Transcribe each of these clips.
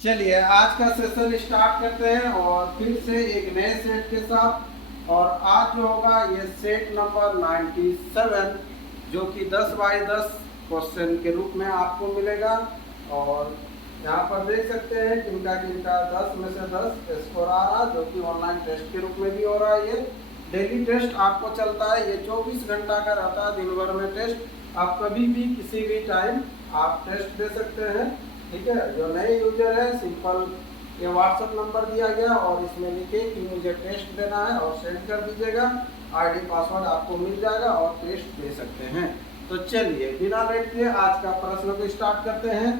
चलिए आज का सेशन स्टार्ट करते हैं और फिर से एक नए सेट के साथ। और आज जो होगा ये सेट नंबर 97 जो कि 10 बाई 10 क्वेश्चन के रूप में आपको मिलेगा। और यहाँ पर देख सकते हैं किनका किनका 10 में से 10 स्कोर आ रहा, जो कि ऑनलाइन टेस्ट के रूप में भी हो रहा है। ये डेली टेस्ट आपको चलता है, ये 24 घंटा का रहता है दिन भर में टेस्ट। आप कभी भी किसी भी टाइम आप टेस्ट दे सकते हैं। ठीक है, जो नए यूजर है सिंपल ये व्हाट्सएप नंबर दिया गया और इसमें लिखे कि मुझे टेस्ट देना है और सेंड कर दीजिएगा। आईडी पासवर्ड आपको मिल जाएगा और टेस्ट दे सकते हैं। तो चलिए बिना लेट किए आज का प्रश्न को स्टार्ट करते हैं।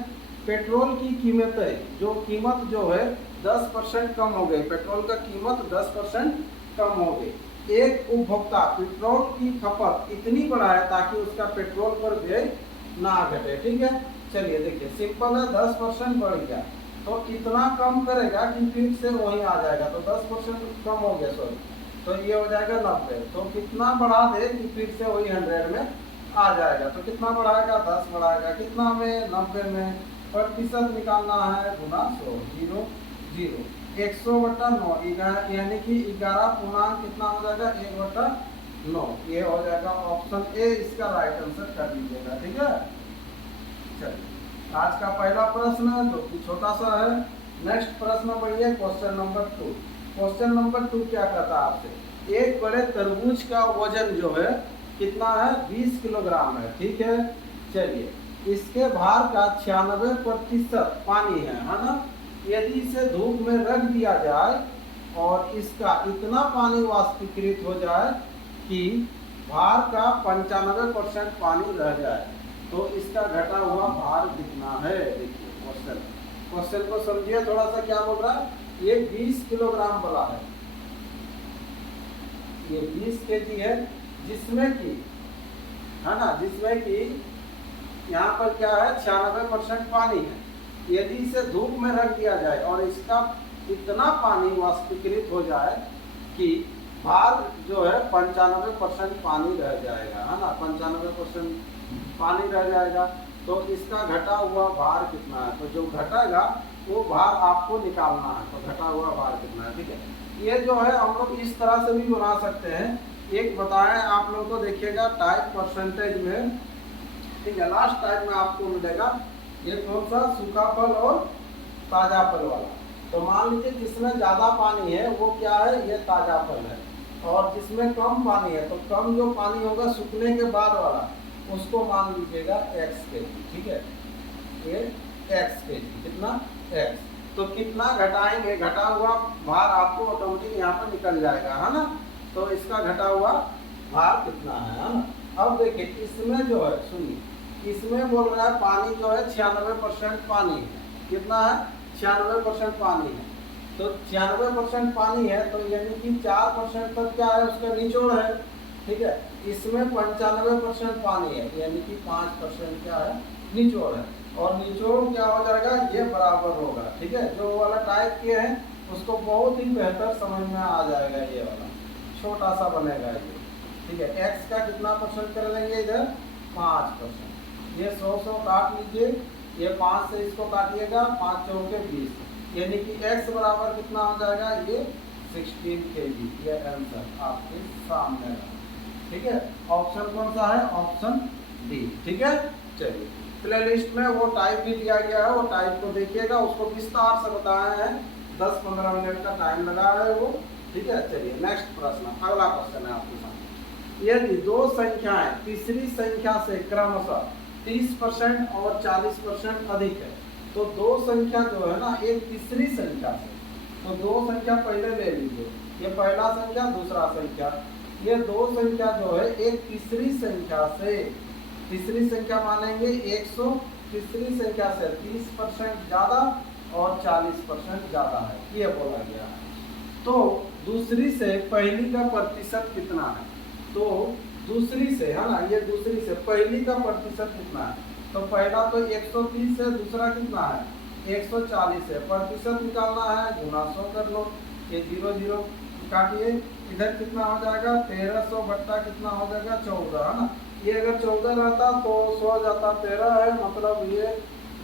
पेट्रोल की कीमतें जो कीमत जो है 10% कम हो गई, पेट्रोल का कीमत 10% कम हो गई। एक उपभोक्ता पेट्रोल की खपत इतनी बढ़ाए ताकि उसका पेट्रोल पर व्यय ना घटे। ठीक है, चलिए देखिए सिंपल है, 10% बढ़ गया तो कितना कम करेगा कि फिर से वही आ जाएगा। तो 10% कम हो गया, सॉरी, तो ये हो जाएगा 90। तो कितना बढ़ा दे कि फिर से वही 100 में आ जाएगा। तो कितना बढ़ाएगा, 10 बढ़ाएगा, कितना में 90 में प्रतिशत निकालना है, गुना 100, 0 0 100/9 यानी कि 11 पूर्णांक कितना हो जाएगा, 1/9। ये हो जाएगा ऑप्शन ए इसका राइट आंसर कर लीजिएगा। ठीक है, चलिए आज का पहला प्रश्न जो कि छोटा सा है। नेक्स्ट प्रश्न बढ़िए, क्वेश्चन नंबर 2। क्वेश्चन नंबर 2 क्या कहता है आपसे, एक बड़े तरबूज का वजन जो है कितना है, 20 किलोग्राम है। ठीक है, चलिए इसके भार का 96% पानी है ना। यदि इसे धूप में रख दिया जाए और इसका इतना पानी वाष्पीकृत हो जाए कि भार का 95% पानी रह जाए तो इसका घटा हुआ भार कितना है। देखिए क्वेश्चन को समझिए थोड़ा सा, क्या बोल रहा है, ये 20 किलोग्राम वाला है, ये 20 केजी है, जिसमें कि है ना, जिसमें कि यहाँ पर क्या है 96% पानी है। यदि इसे धूप में रख दिया जाए और इसका इतना पानी वाष्पीकृत हो जाए कि भार जो है 95% पानी रह जाएगा, है ना, 95% पानी रह जाएगा तो इसका घटा हुआ भार कितना है। तो जो घटेगा वो भार आपको निकालना है, तो घटा हुआ भार कितना है। ठीक है, ये जो है हम लोग इस तरह से भी बना सकते हैं। एक बताएं आप लोगों को, देखिएगा टाइप परसेंटेज में, ठीक है, लास्ट टाइप में आपको मिलेगा ये कौन सा, सूखा फल और ताजा फल वाला। तो मान लीजिए जिसमें ज़्यादा पानी है वो क्या है, ये ताजा फल है, और जिसमें कम पानी है तो कम जो पानी होगा सूखने के बाद वाला उसको मान लीजिएगा x केजी। ठीक है, ये x केजी, कितना x। तो कितना घटाएंगे, घटा हुआ भार आपको ऑटोमेटिक यहाँ पर निकल जाएगा, है ना। तो इसका घटा हुआ भार कितना है ना। अब देखिए इसमें जो है, सुनिए, इसमें बोल रहा है पानी जो है 96% पानी है। कितना है, 96% पानी है। तो 96% पानी है तो यानी कि 4% तक क्या है, उसका निचोड़ है। ठीक है, इसमें 95% पानी है यानी कि 5% क्या है, निचोड़ है। और निचोड़ क्या हो जाएगा, ये बराबर होगा। ठीक है, जो वाला टाइप किए हैं उसको बहुत ही बेहतर समझ में आ जाएगा, ये वाला छोटा सा बनेगा ये। ठीक है, x का कितना परसेंट कर लेंगे, इधर 5%। ये 100 काट लीजिए, ये 5 से इसको काटिएगा, 5 चौके 20 यानी कि x बराबर कितना हो जाएगा, ये 16 kg। ये आंसर आपके सामने है। ठीक है, ऑप्शन कौन सा है, ऑप्शन डी। ठीक है, चलिए प्लेलिस्ट में वो टाइप भी दिया गया है, वो टाइप को देखिएगा, उसको विस्तार से बताया है, 10-15 मिनट का टाइम लगा है वो। ठीक है, चलिए नेक्स्ट प्रश्न, अगला क्वेश्चन है आपके सामने। यदि दो संख्याएं तीसरी संख्या से क्रमशः 30% और 40% अधिक है, तो दो संख्या जो है ना एक तीसरी संख्या से, तो दो संख्या पहले ले लीजिए, ये पहला संख्या दूसरा संख्या, ये दो संख्या जो है एक तीसरी संख्या से, तीसरी संख्या मानेंगे 100, तीसरी संख्या से 30% ज़्यादा और 40% ज़्यादा है, ये बोला गया है। तो दूसरी से पहली का प्रतिशत कितना है, तो दूसरी से, है ना, ये दूसरी से पहली का प्रतिशत कितना है। तो पहला तो 130 है, दूसरा कितना है 140 है, प्रतिशत निकालना है, गुना 100 कर लो, ये 0 0 काटिए, इधर कितना हो जाएगा 1300 बट्टा कितना हो जाएगा 14, है ना। ये अगर 14 रहता तो 100 जाता 13 है, मतलब ये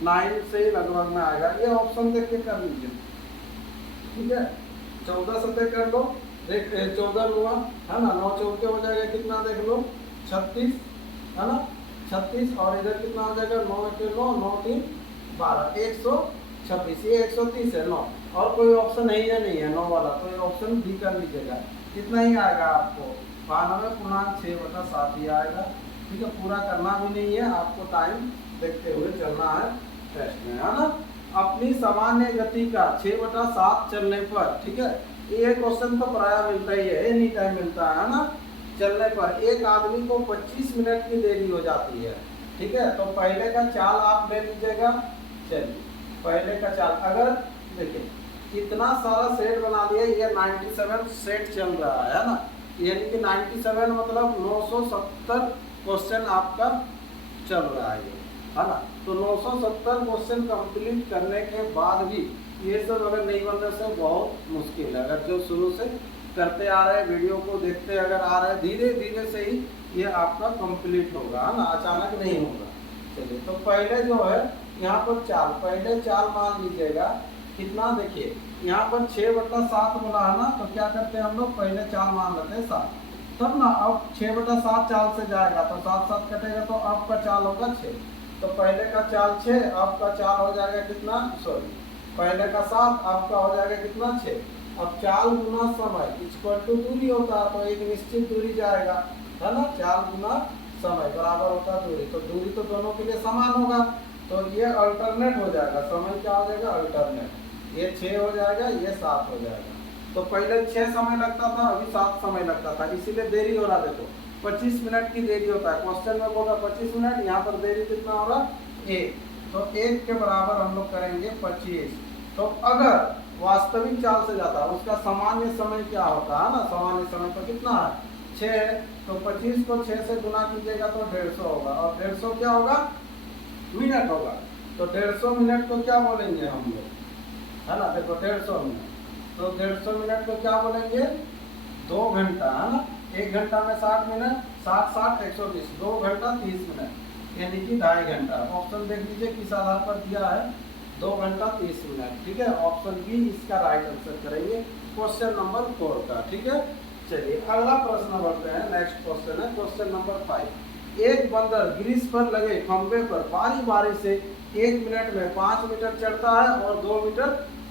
9 से ही लगभग में आएगा। ये ऑप्शन देख के कर लीजिए, ठीक है। 14 से तय कर लो, देख 14 हुआ है ना, 9 चौके हो जाएगा कितना देख लो 36 है ना, 36 और इधर कितना हो जाएगा 9 के 9 9 3 12 126, ये 130 है 9, और कोई ऑप्शन है या नहीं है 9 वाला, तो ये ऑप्शन भी कर लीजिएगा। कितना ही आएगा आपको 92.6/7 ही आएगा, ठीक है। पूरा करना भी नहीं है आपको, टाइम देखते हुए चलना है टेस्ट में, है ना। अपनी सामान्य गति का 6/7 चलने पर, ठीक है, ये क्वेश्चन तो प्राय मिलता ही है, एनी टाइम मिलता है ना। चलने पर एक आदमी को 25 मिनट की देरी हो जाती है, ठीक है। तो पहले का चाल आप ले लीजिएगा। चलिए पहले का चाल, अगर देखिए इतना सारा सेट बना दिया, ये 97 सेट चल रहा है ना, यानी कि 97 मतलब 970 क्वेश्चन आपका चल रहा है ना। तो 970 क्वेश्चन कंप्लीट करने के बाद भी ये सब अगर नहीं बनने से बहुत मुश्किल है। अगर जो शुरू से करते आ रहे हैं, वीडियो को देखते अगर आ रहे हैं, धीरे धीरे से ही ये आपका कंप्लीट होगा, है ना, अचानक नहीं होगा। चलिए तो पहले जो है यहाँ पर चाल, पहले चाल मान लीजिएगा कितना, देखिए यहाँ पर 6/7 बोला है ना, तो क्या करते हैं हम लोग पहले चाल मान लेते हैं 7, तब ना अब 6/7 चाल से जाएगा तो 7 7 कटेगा, तो अब का चाल होगा 6। तो पहले का चाल 6, अब का चाल हो जाएगा कितना, सॉरी पहले का 7, अब का हो जाएगा कितना 6। अब चाल गुना समय इक्वल टू दूरी होता है, तो एक निश्चित दूरी जाएगा, है ना। चाल गुना समय बराबर होता है दूरी, तो दूरी तो दोनों के लिए समान होगा, तो ये अल्टरनेट हो जाएगा, समय क्या हो जाएगा अल्टरनेट, ये 6 हो जाएगा, ये 7 हो जाएगा। तो पहले 6 समय लगता था, अभी 7 समय लगता था, इसीलिए देरी हो रहा। देखो 25 मिनट की देरी होता है, क्वेश्चन में बोला 25 मिनट, यहाँ पर देरी कितना हो रहा 1, तो 1 के बराबर हम लोग करेंगे 25। तो अगर वास्तविक चाल से जाता है, उसका सामान्य समय क्या होता है ना, सामान्य समय तो कितना है 6, तो 25 को 6 से गुना कीजिएगा तो 150 होगा, और 150 क्या होगा मिनट होगा। तो 150 मिनट को क्या बोलेंगे हम लोग, है ना। देखो 150 मिनट, तो 150 मिनट को क्या बोलेंगे 2 घंटा, है ना। 1 घंटा में 60 मिनट, 60 60 120, 2 घंटा 30 मिनट, यानी कि 2.5 घंटा। ऑप्शन देख लीजिए किस आधार पर दिया है, 2 घंटा 30 मिनट, ठीक है। ऑप्शन बी इसका राइट आंसर करेंगे क्वेश्चन नंबर 4 का, ठीक है। चलिए अगला प्रश्न बढ़ते हैं, नेक्स्ट क्वेश्चन है क्वेश्चन नंबर 5। एक बंदर ग्रीस पर लगे खंबे पर बारी बारी से 1 मिनट में 5 मीटर चढ़ता है और 2 मीटर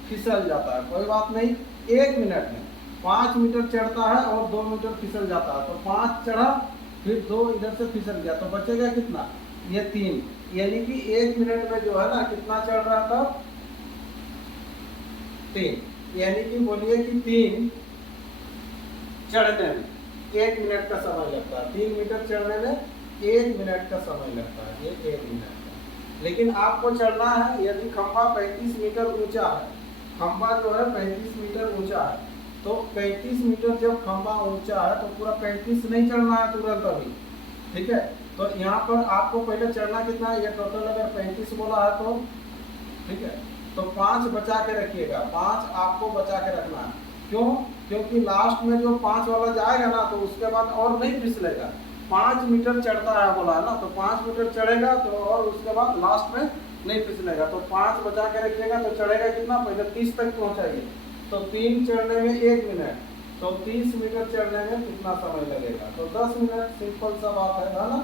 फिसल जाता है। कोई बात नहीं, 1 मिनट में 5 मीटर चढ़ता है और 2 मीटर फिसल जाता है, तो 5 चढ़ा फिर 2 इधर से फिसल गया, तो बचेगा कितना, ये 3, यानी कि 1 मिनट में जो है ना कितना चढ़ रहा था 3, यानी कि बोलिए कि 3 चढ़ने में 1 मिनट का समय लगता है, 3 मीटर चढ़ने में 1 मिनट का समय लगता है, ये 1 मिनट का। लेकिन आपको चढ़ना है, यदि खंभा 35 मीटर ऊंचा है, खंभा जो है 35 मीटर ऊंचा है, तो 35 मीटर जब खंभा ऊंचा है तो पूरा 35 नहीं चढ़ना है तुरंत अभी, ठीक है। तो यहाँ पर आपको पहले चढ़ना कितना है, ये टोटल अगर 35 बोला है तो ठीक है, तो 5 बचा के रखिएगा, 5 आपको बचा के रखना है। क्यों, क्योंकि लास्ट में जो 5 वाला जाएगा ना, तो उसके बाद और नहीं फिसलेगा। 5 मीटर चढ़ता है बोला है ना, तो 5 मीटर चढ़ेगा तो और उसके बाद लास्ट में नहीं फिसलेगा, तो 5 बचा के रखिएगा। तो चढ़ेगा कितना, पहले 30 तक पहुँचाइए, तो 3 चढ़ने में 1 मिनट, तो 30 मीटर चढ़ने में कितना समय लगेगा, तो 10 मिनट। सिंपल सा बात है ना,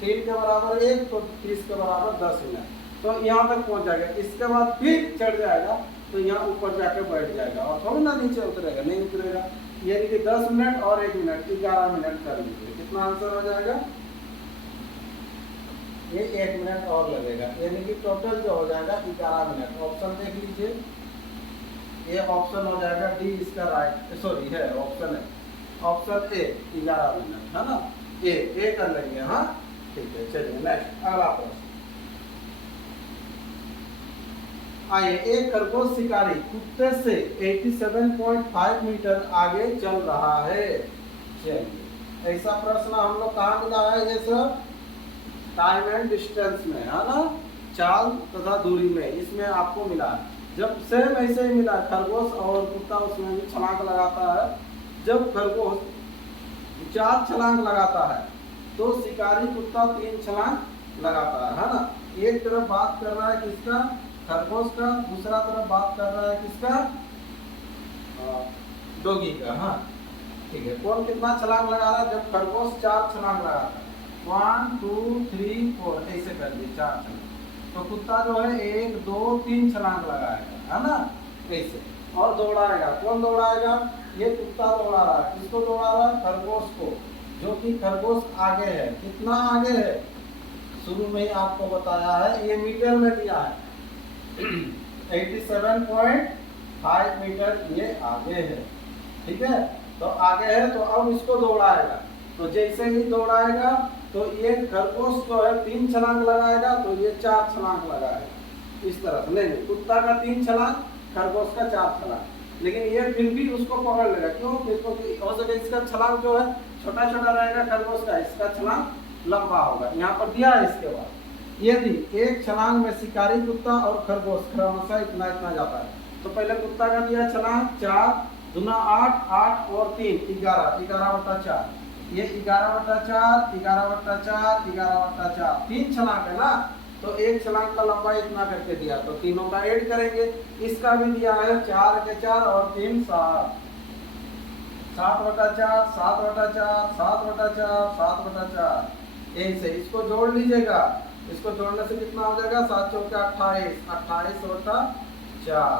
3 के बराबर 1, तो 30 के बराबर 10 मिनट, तो यहाँ तक पहुँच जाएगा। इसके बाद फिर चढ़ जाएगा, तो यहाँ ऊपर जाके बैठ जाएगा और थोड़ी ना नीचे उतरेगा, नहीं उतरेगा। यानी कि 10 मिनट और 1 मिनट 11 मिनट कर लीजिए, कितना आंसर हो जाएगा, ये 1 मिनट और लगेगा, यानी कि टोटल जो हो जाएगा 11 मिनट। ऑप्शन देख लीजिए, ये ऑप्शन हो जाएगा डी इसका राइट, सॉरी है ऑप्शन है, ऑप्शन ए 11 मिनट, है ना, ए कर लेंगे। हाँ ठीक है, चलिए नेक्स्ट अगला प्रश्न। आइए, एक खरगोश शिकारी कुत्ते से 87.5 मीटर आगे चल रहा है। चलिए ऐसा प्रश्न हम लोग कहाँ मिला है, ये सब टाइम एंड डिस्टेंस में, है ना, चाल तथा दूरी में, इसमें आपको मिला है। जब सेम ऐसे ही मिला, खरगोश और कुत्ता उसमें भी छलांग लगाता है। जब खरगोश 4 छलांग लगाता है तो शिकारी कुत्ता 3 छलांग लगाता है ना। एक तरफ बात कर रहा है किसका, खरगोश का, दूसरा तरफ बात कर रहा है किसका, डॉगी का। हाँ ठीक है, कौन कितना छलांग लगा रहा है, जब खरगोश 4 छलांग लगा था, 1 2 3 4 ऐसे कर दिए 4 छलांग, तो कुत्ता जो है 1 2 3 छलांग लगाएगा, है ना, ऐसे, और दौड़ाएगा। कौन दौड़ाएगा, ये कुत्ता दौड़ा रहा है, किसको दौड़ा रहा है, खरगोश को, जो कि खरगोश आगे है। कितना आगे है, शुरू में ही आपको बताया है, ये मीटर में दिया है 87.5 मीटर ये आगे है, ठीक है। तो आगे है, तो अब इसको दौड़ाएगा, तो जैसे ही दौड़ाएगा तो ये खरगोश जो है 3 छलांग लगाएगा, तो ये 4 छलांग लगाएगा इस तरह से। नहीं, कुत्ता का 3 छलांग, खरगोश का 4 छलांग, लेकिन ये फिर भी उसको पकड़ लेगा। क्यों, क्योंकि हो सके इसका छलांग जो है छोटा छोटा रहेगा खरगोश का, इसका छलांग लंबा होगा। यहाँ पर दिया है, इसके बाद यदि एक छलांग में शिकारी कुत्ता और खरगोश क्रमशः इतना इतना जाता है, तो पहले कुत्ता का दिया छलांग 4 दूना 8 8 और 3 11 11/4, ये 11/4 11/4 11/4 3 छलांग है ना, तो एक छलांग का लंबाई इतना करके दिया, तो तीनों का ऐड करेंगे। इसका भी दिया है 4 के 4 और 3 7 7/4 7/4 7/4 7/4 ऐसे इसको जोड़ लीजिएगा। इसको जोड़ने से कितना हो जाएगा, 7 चौके 28 28/4,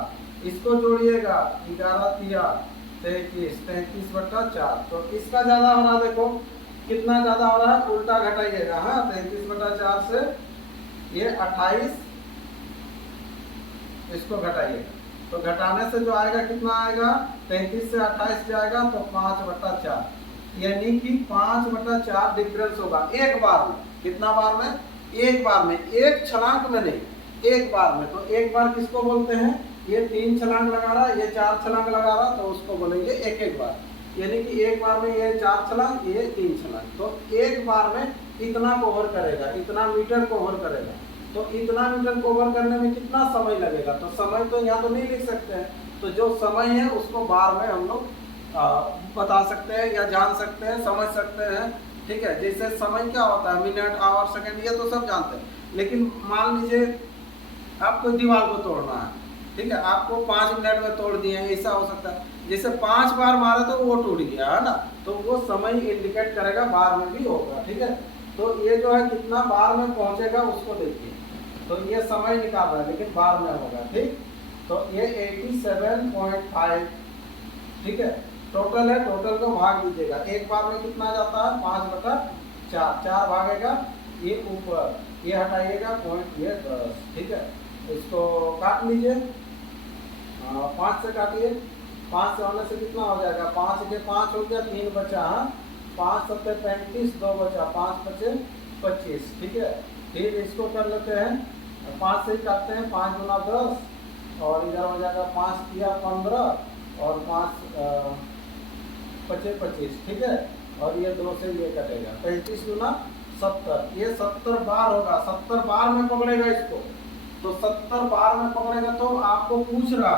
इसको जोड़िएगा 11 3 33 33/4, तो इसका ज्यादा हो रहा है, देखो कितना ज्यादा हो रहा है, उल्टा घटाइएगा। हाँ 33/4 से ये 28, इसको घटाइएगा, तो घटाने से जो आएगा कितना आएगा, 33 से 28 जाएगा तो 5/4, यानी कि 5/4 डिफरेंस होगा एक बार में। कितना बार में, एक बार में, एक छलांग में नहीं, एक बार में। तो एक बार किसको बोलते हैं, ये 3 छलांग लगा रहा है, ये 4 छलांग लगा रहा, तो उसको बोलेंगे एक एक बार, यानी कि एक बार में ये 4 छलांग, ये 3 छलांग, तो एक बार में इतना कवर करेगा, इतना मीटर कवर करेगा। तो इतना मीटर कवर करने में कितना समय लगेगा, तो समय तो यहाँ तो नहीं लिख सकते हैं, तो जो समय है उसको बार में हम लोग बता सकते हैं या जान सकते हैं, समझ सकते हैं, ठीक है। जैसे समय क्या होता है, मिनट आवर सेकंड, ये तो सब जानते हैं, लेकिन मान लीजिए आपको दीवार को तोड़ना है, ठीक है, आपको 5 मिनट में तोड़ दिए, ऐसा हो सकता है। जैसे 5 बार मारा तो वो टूट गया, है ना, तो वो समय इंडिकेट करेगा, बार में भी होगा, ठीक है। तो ये जो है कितना बार में पहुंचेगा उसको देखिए, तो ये समय निकाल रहा है लेकिन बार में होगा, ठीक। तो ये 87.5, ठीक है, टोटल है, टोटल को भाग दीजिएगा, एक बार में कितना जाता है, 5/4, 4 भागेगा, ये ऊपर, ये हटाइएगा पॉइंट, ये 10, ठीक है। इसको काट लीजिए, 5 से काटिए, 5 से होने से कितना हो जाएगा, 5 के 5 हो गया, 3 बचा, 5 7 35, 2 बचा, 5 बचे 25, ठीक है। फिर इसको कर लेते हैं, 5 से ही काटते हैं, 5 गुना 10, और इधर हो जाएगा 5 किया 15, और 5 25 25, ठीक है, और ये 2 से ये कटेगा, 35 गुना 70, ये 70 बार होगा, 70 बार में पकड़ेगा इसको, तो 70 बार में पकड़ेगा। तो आपको पूछ रहा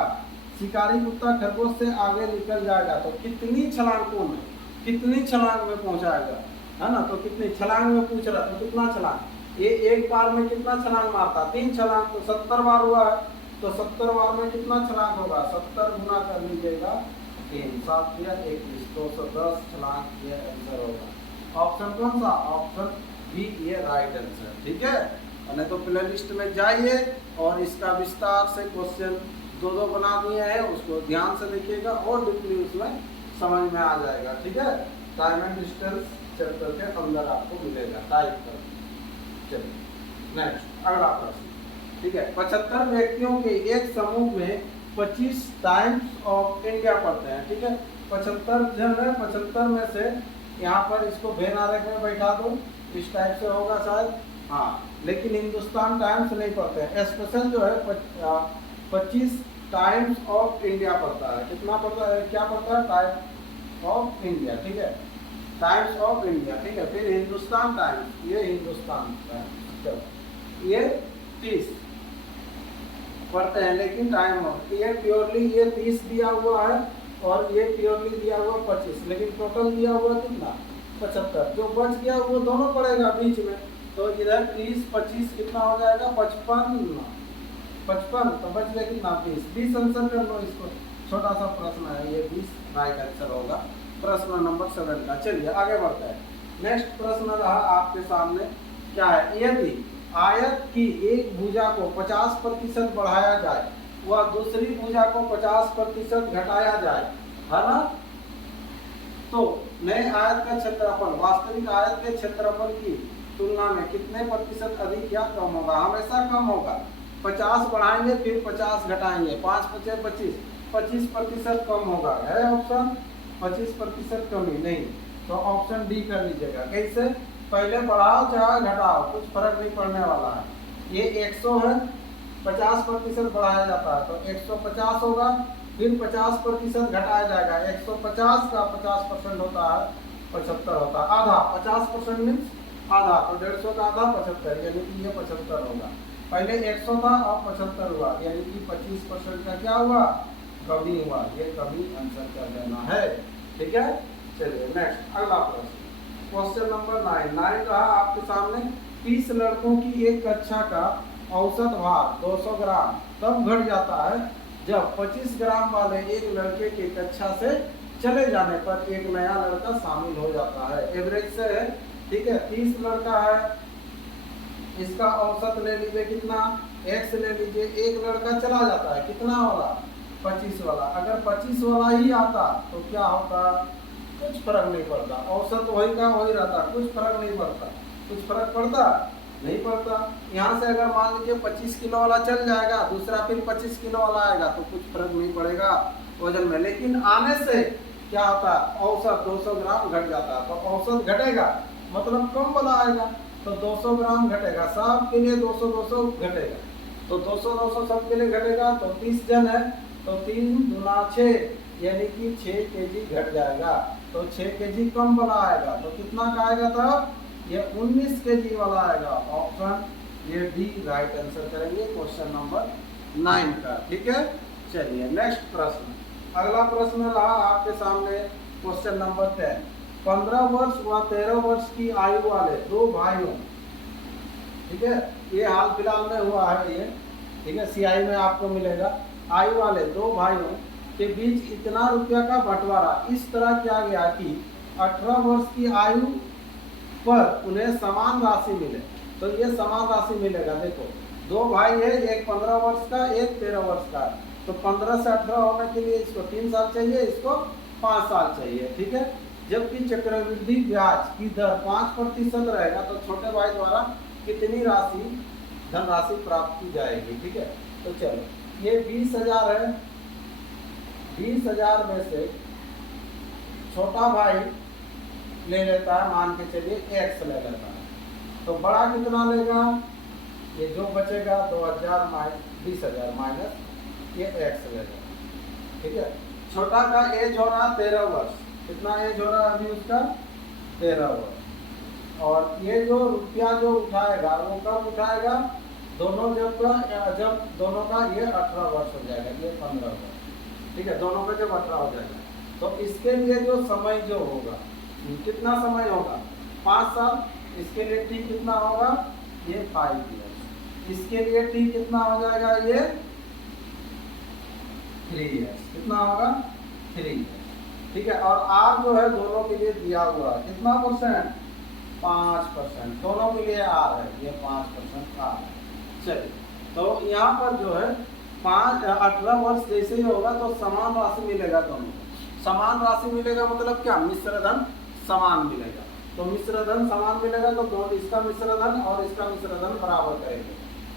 शिकारी कुत्ता खरगोश से आगे निकल जाएगा तो कितनी छलांगों में, कितनी छलांग में पहुंचाएगा, है ना, तो कितनी छलांग में पूछ रहा, तो कितना छलांग, ये एक बार में कितना छलांग मारता, 3 छलांग, तो 70 बार हुआ है, तो 70 बार में कितना छलांग होगा, 70 गुना कर लीजिएगा 3, 7 या 21, 210 छलांग, ये आंसर होगा। ऑप्शन कौन सा, ऑप्शन बी, ये राइट आंसर, ठीक है। नहीं तो प्ले लिस्ट में जाइए और इसका विस्तार से क्वेश्चन 2 बना दिए हैं, उसको ध्यान से देखिएगा और डीपली उसमें समझ में आ जाएगा, ठीक है। टाइम एंड डिस्टेंस चैप्टर के अंदर आपको मिलेगा, टाइप कर। चलिए नेक्स्ट, अगला प्रश्न, ठीक है। 75 व्यक्तियों के एक समूह में 25 टाइम्स ऑफ इंडिया पढ़ते हैं, ठीक है। 75 जन है, 75 में से यहाँ पर इसको वेन आरेख में बैठा दो, इस टाइप से होगा शायद, हाँ, लेकिन हिंदुस्तान टाइम्स नहीं पढ़ते हैं। स्पेशल जो है 25 टाइम्स ऑफ इंडिया पढ़ता है, कितना पढ़ता है, क्या पढ़ता है, टाइम्स ऑफ इंडिया, ठीक है, टाइम्स ऑफ इंडिया, ठीक है। फिर हिंदुस्तान टाइम्स, ये हिंदुस्तान टाइम्स, चलो ये 30 पढ़ते हैं, लेकिन टाइम ऑफ, ये प्योरली ये 30 दिया हुआ है और ये प्योरली दिया हुआ 25, लेकिन टोटल दिया हुआ कितना, 75, जो बच गया वो दोनों पड़ेगा बीच में, तो इधर 30 25 कितना हो जाएगा 55 55, तो बच गया कितना 20 आंसर कर लो इसको। छोटा सा प्रश्न है ये, 20 राइट आंसर होगा प्रश्न नंबर 7 का। चलिए आगे बढ़ते हैं। नेक्स्ट प्रश्न रहा आपके सामने, क्या है, यदि आयत की एक भुजा को 50% बढ़ाया जाए व दूसरी भुजा को 50% घटाया जाए, है ना, तो नए आयत का क्षेत्रफल वास्तविक आयत के क्षेत्रफल की तुलना में कितने प्रतिशत अधिक या कम होगा? हमेशा कम होगा। 50 बढ़ाएंगे फिर 50 घटाएंगे, 5 5 25, 25% कम होगा। है ऑप्शन 25% कमी? नहीं, तो ऑप्शन डी कर लीजिएगा। कैसे? पहले बढ़ाओ चाहे घटाओ कुछ फर्क नहीं पड़ने वाला है। ये 100 है, 50% बढ़ाया जाता है तो 150 होगा, फिर 50% घटाया जाएगा। 150 का 50% होता है 75 होता है। आधा 50% मीन्स आधा, तो 150 का आधा 75, यानी कि ये 75 होगा। पहले 100 था और 75 हुआ, यानी कि 25% का क्या हुआ? कमी हुआ। ये कमी आंसर कर देना है। ठीक है, चलिए नेक्स्ट अगला प्रश्न, क्वेश्चन नंबर 9 रहा आपके सामने। 30 लड़कों की एक कक्षा का औसत भार 200 ग्राम तब घट जाता है जब 25 ग्राम वाले एक लड़के के कक्षा से चले जाने पर एक नया लड़का शामिल हो जाता है। एवरेज से है, ठीक है। 30 लड़का है, इसका औसत ले लीजिए कितना, x ले लीजिए। एक लड़का चला जाता है कितना वाला? 25 वाला। अगर 25 वाला ही आता तो क्या होता? कुछ फर्क नहीं पड़ता, औसत वही का वही रहता, कुछ फर्क नहीं पड़ता। कुछ फर्क पड़ता नहीं पड़ता। यहाँ से अगर मान लीजिए 25 किलो वाला चल जाएगा, दूसरा फिर 25 किलो वाला आएगा तो कुछ फर्क नहीं पड़ेगा वजन में। लेकिन आने से क्या होता है? औसत 200 ग्राम घट जाता है। तो औसत घटेगा मतलब कम वाला आएगा, तो 200 ग्राम घटेगा। सब के लिए 200 200 घटेगा, तो 200 200 सब के लिए घटेगा। तो 30 जन है तो 3 दूना 6, यानी कि 6 केजी घट जाएगा। तो 6 केजी कम वाला आएगा, तो कितना का आएगा तब? ये 19 केजी वाला आएगा। ऑप्शन ये डी राइट आंसर करेंगे क्वेश्चन नंबर 9 का। ठीक है, चलिए नेक्स्ट प्रश्न। अगला प्रश्न रहा आपके सामने क्वेश्चन नंबर 10। 15 वर्ष व 13 वर्ष की आयु वाले दो भाइयों, ठीक है, ये हाल फिलहाल में हुआ है ये, ठीक है, सीआई में आपको मिलेगा। आयु वाले दो भाइयों के बीच इतना रुपया का बंटवारा इस तरह किया गया कि 18 वर्ष की आयु पर उन्हें समान राशि मिले। तो ये समान राशि मिलेगा। देखो, दो भाई है, एक 15 वर्ष का एक 13 वर्ष का। तो 15 से 18 होने के लिए इसको 3 साल चाहिए, इसको 5 साल चाहिए। ठीक है, जबकि चक्रवृद्धि ब्याज की दर 5% रहेगा तो छोटे भाई द्वारा कितनी राशि धनराशि प्राप्त की जाएगी? ठीक है, तो चलो ये 20,000 है। 20,000 में से छोटा भाई ले लेता है, मान के चलिए x ले लेता है, तो बड़ा कितना लेगा? ये जो बचेगा 2000 माइनस 20,000 माइनस ये x लेगा। ठीक है, छोटा का एज हो रहा 13 वर्ष। कितना एज हो रहा है अभी उसका? 13 वर्ष। और ये जो रुपया जो उठाएगा वो कब उठाएगा? दोनों जब दोनों का ये 18 वर्ष हो जाएगा, ये 15 वर्ष। ठीक है, दोनों का जब 18 हो जाएगा तो इसके लिए जो समय जो होगा, कितना समय होगा? 5 साल। इसके लिए टी कितना होगा? ये 5 ईयर्स। इसके लिए टी कितना हो जाएगा? ये 3 ईयर्स। कितना होगा? 3 ईयर्स। ठीक है, और आर जो है दोनों के लिए दिया हुआ है कितना परसेंट? 5%। दोनों के लिए आर है, ये 5% आर है। चलिए, तो यहाँ पर जो है 18 वर्ष जैसे ही होगा तो समान राशि मिलेगा दोनों को। समान राशि मिलेगा मतलब क्या? मिश्र धन समान मिलेगा। तो मिश्र धन समान मिलेगा तो दोनों, इसका मिश्र धन और इसका मिश्र धन बराबर करेंगे।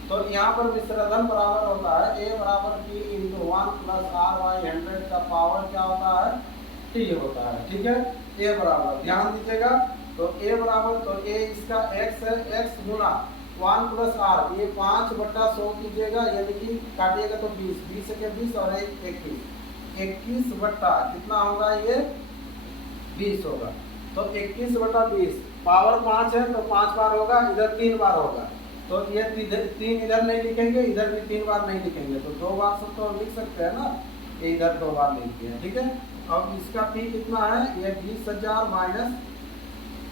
तो यहाँ पर मिश्र धन बराबर होता है a बराबर b into 1 plus r by 100 का पावर क्या होता है? t होता है। ठीक है, a बराबर, ध्यान दीजिएगा, तो a बराबर, तो a इसका x है, x गुना 1 प्लस आर, ये 5/100 कीजिएगा, यानी कि काटिएगा तो 20, 20 के 20 और 1 21, 21 बट्टा कितना होगा? ये 20 होगा। तो 21/20, पावर 5 है तो 5 बार होगा, इधर 3 बार होगा। तो ये 3 इधर नहीं लिखेंगे, इधर भी 3 बार नहीं लिखेंगे, तो 2 बार सब तो लिख सकते हैं ना, ये इधर 2 बार लिख दिया। ठीक है, अब इसका p कितना है? ये 20,000 माइनस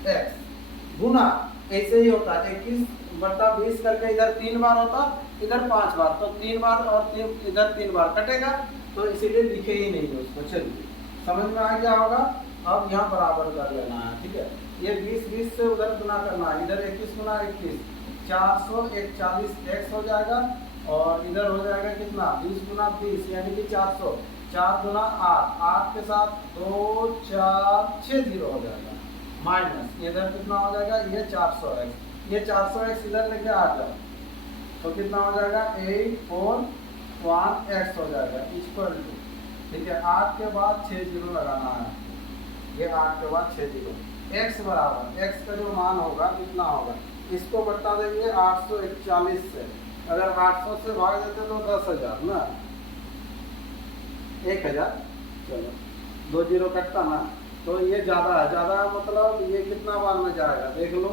x गुना ऐसे ही होता है 21/20 करके इधर 3 बार होता, इधर 5 बार, तो 3 बार और इधर 3 बार कटेगा, तो इसीलिए लिखे ही नहीं है उसको। चलिए समझ में आ गया होगा। अब यहाँ बराबर कर लेना है, ठीक है। ये 20 से उधर गुना करना है, इधर 21 गुना 21 441 x हो जाएगा, और इधर हो जाएगा कितना 20 गुना 20 यानी कि 400, 4 गुना 8, 8 के साथ 2 4 6 0 हो जाएगा, माइनस इधर कितना हो जाएगा, ये 400x, ये 400x इधर लेके आ जाओ, तो कितना हो जाएगा 841x हो जाएगा इक्वल टू, ठीक है। 8 के बाद 6 0 लगाना है, ये 8 के बाद 6 0, x बराबर x का जो मान होगा कितना होगा, इसको बता देंगे 841 से, अगर 800 से भाग देते तो 10,000 ना, 1000, चलो 2 0 कटता ना, तो ये ज़्यादा है, ज़्यादा मतलब ये कितना बार में जाएगा देख लो,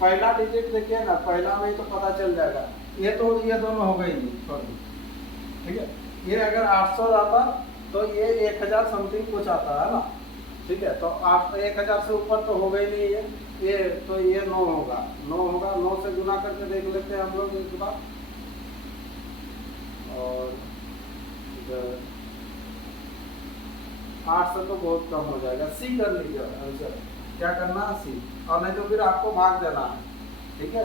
पहला डिजिट देखिए ना, पहला में ही तो पता चल जाएगा, ये तो ये दोनों हो गई नहीं, ठीक है। ये अगर 800 आता तो ये 1000 समथिंग कुछ आता है ना, ठीक है। तो आप 1000 से ऊपर तो हो गई नहीं है, ये तो ये 9 होगा, 9 होगा, 9 से गुना करके देख लेते हैं हम लोग एक बार, और 8 से तो बहुत कम हो जाएगा, सी कर लीजिए आंसर, क्या करना है सी, और नहीं तो फिर आपको भाग देना है, ठीक है।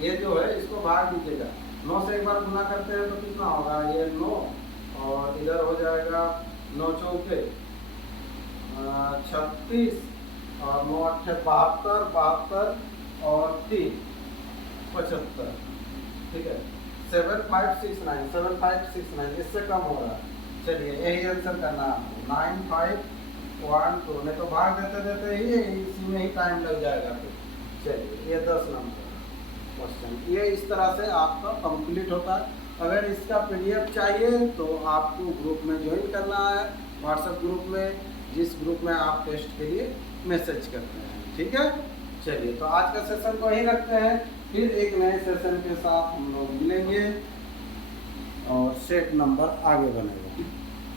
ये जो है इसको भाग दीजिएगा, 9 से एक बार गुना करते हैं तो कितना होगा, ये 9, और इधर हो जाएगा 9 चौके 36, और 9 अट्ठे 72, 72 और 3 75, ठीक है। 7569 इससे कम हो रहा है, चलिए यही आंसर करना है आपको, 9512, नहीं तो भाग देते देते ही इसी में ही टाइम लग जाएगा फिर। चलिए ये 10 नंबर क्वेश्चन, ये इस तरह से आपका कंप्लीट होता है। अगर इसका पीडीएफ चाहिए तो आपको ग्रुप में ज्वाइन करना है, व्हाट्सएप ग्रुप में, जिस ग्रुप में आप टेस्ट के लिए मैसेज करते हैं, ठीक है। चलिए तो आज का सेशन को यहीं रखते हैं, फिर एक नए सेशन के साथ हम लोग मिलेंगे और सेट नंबर आगे बनेगा।